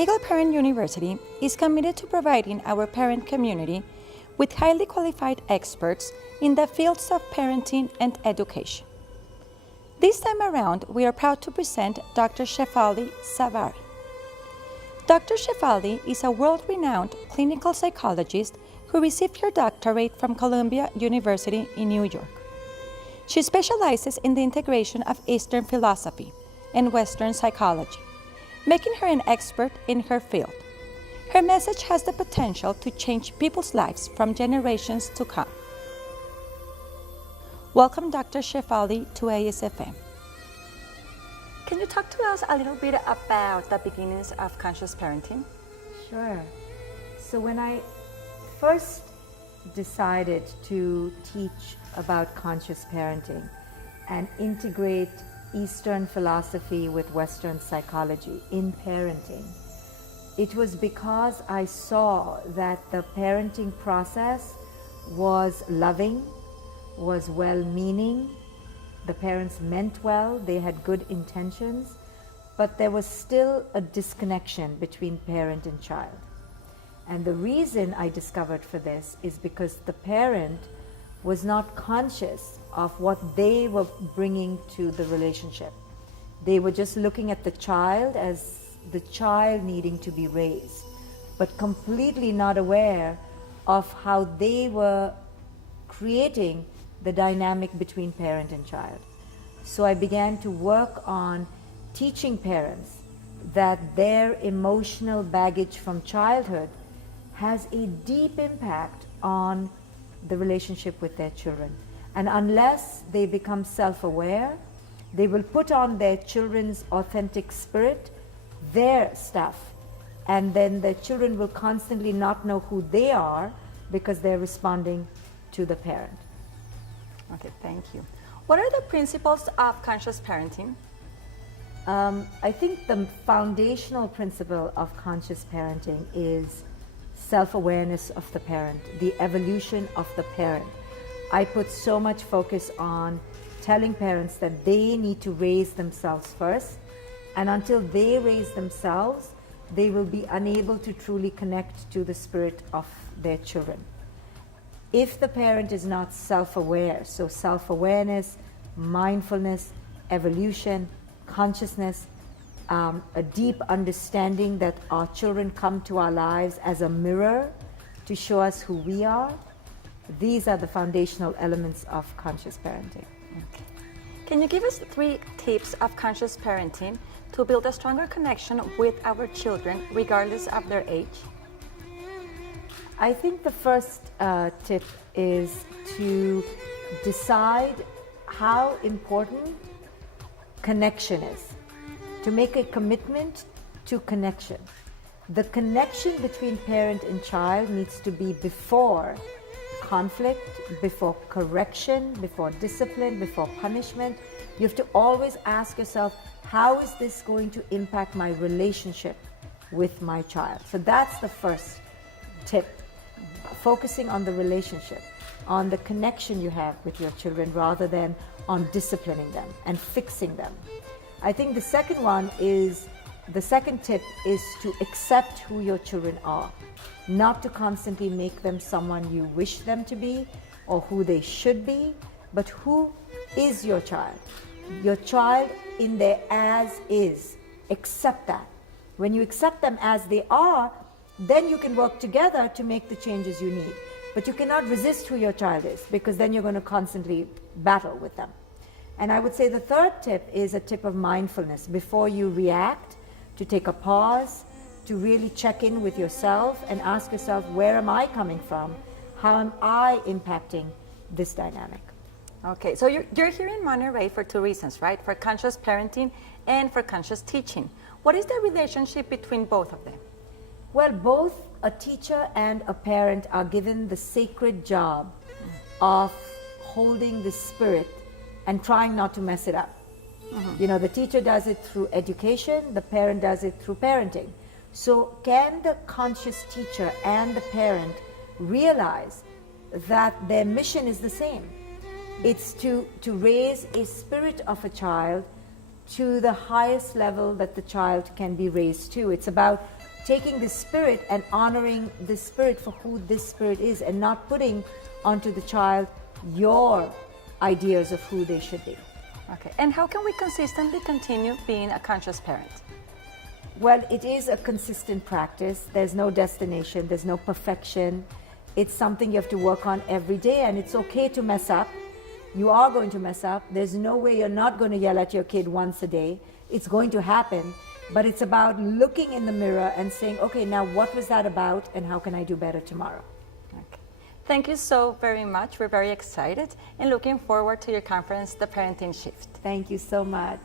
Eagle Parent University is committed to providing our parent community with highly qualified experts in the fields of parenting and education. This time around, we are proud to present Dr. Shefali Tsabary. Dr. Shefali is a world-renowned clinical psychologist who received her doctorate from Columbia University in New York. She specializes in the integration of Eastern philosophy and Western psychology, making her an expert in her field. Her message has the potential to change people's lives from generations to come. Welcome, Dr. Shefali, to ASFM. Can you talk to us a little bit about the beginnings of conscious parenting? Sure. So when I first decided to teach about conscious parenting and integrate Eastern philosophy with Western psychology in parenting, it was because I saw that the parenting process was loving, was well-meaning. The parents meant well, they had good intentions, but there was still a disconnection between parent and child. And the reason I discovered for this is because the parent was not conscious of what they were bringing to the relationship. They were just looking at the child as the child needing to be raised, but completely not aware of how they were creating the dynamic between parent and child. So I began to work on teaching parents that their emotional baggage from childhood has a deep impact on the relationship with their children. And unless they become self-aware, they will put on their children's authentic spirit, their stuff, and then the children will constantly not know who they are because they're responding to the parent. Okay, thank you. What are the principles of conscious parenting? I think the foundational principle of conscious parenting is self-awareness of the parent, the evolution of the parent. I put so much focus on telling parents that they need to raise themselves first, and until they raise themselves, they will be unable to truly connect to the spirit of their children. If the parent is not self-aware, so self-awareness, mindfulness, evolution, consciousness, a deep understanding that our children come to our lives as a mirror to show us who we are, these are the foundational elements of conscious parenting. Okay. Can you give us 3 tips of conscious parenting to build a stronger connection with our children regardless of their age? I think the first tip is to decide how important connection is, to make a commitment to connection. The connection between parent and child needs to be before conflict, before correction, before discipline, before punishment. You have to always ask yourself, how is this going to impact my relationship with my child? So that's the first tip. Focusing on the relationship, on the connection you have with your children rather than on disciplining them and fixing them. I think the second tip is to accept who your children are, not to constantly make them someone you wish them to be or who they should be, but who is your child? Your child in their as is. Accept that. When you accept them as they are, then you can work together to make the changes you need. But you cannot resist who your child is, because then you're going to constantly battle with them. And I would say the third tip is a tip of mindfulness. Before you react, to take a pause, to really check in with yourself and ask yourself, where am I coming from? How am I impacting this dynamic? Okay, so you're here in Monterey for 2 reasons, right? For conscious parenting and for conscious teaching. What is the relationship between both of them? Well, both a teacher and a parent are given the sacred job of holding the spirit and trying not to mess it up. You know, the teacher does it through education, the parent does it through parenting. So can the conscious teacher and the parent realize that their mission is the same? It's to raise a spirit of a child to the highest level that the child can be raised to. It's about taking the spirit and honoring the spirit for who this spirit is, and not putting onto the child your ideas of who they should be. Okay, and how can we consistently continue being a conscious parent? Well, it is a consistent practice. There's no destination, there's no perfection. It's something you have to work on every day, and it's okay to mess up. You are going to mess up. There's no way you're not going to yell at your kid once a day. It's going to happen, but it's about looking in the mirror and saying, okay, now what was that about, and how can I do better tomorrow? Okay. Thank you so very much. We're very excited and looking forward to your conference, The Parenting Shift. Thank you so much.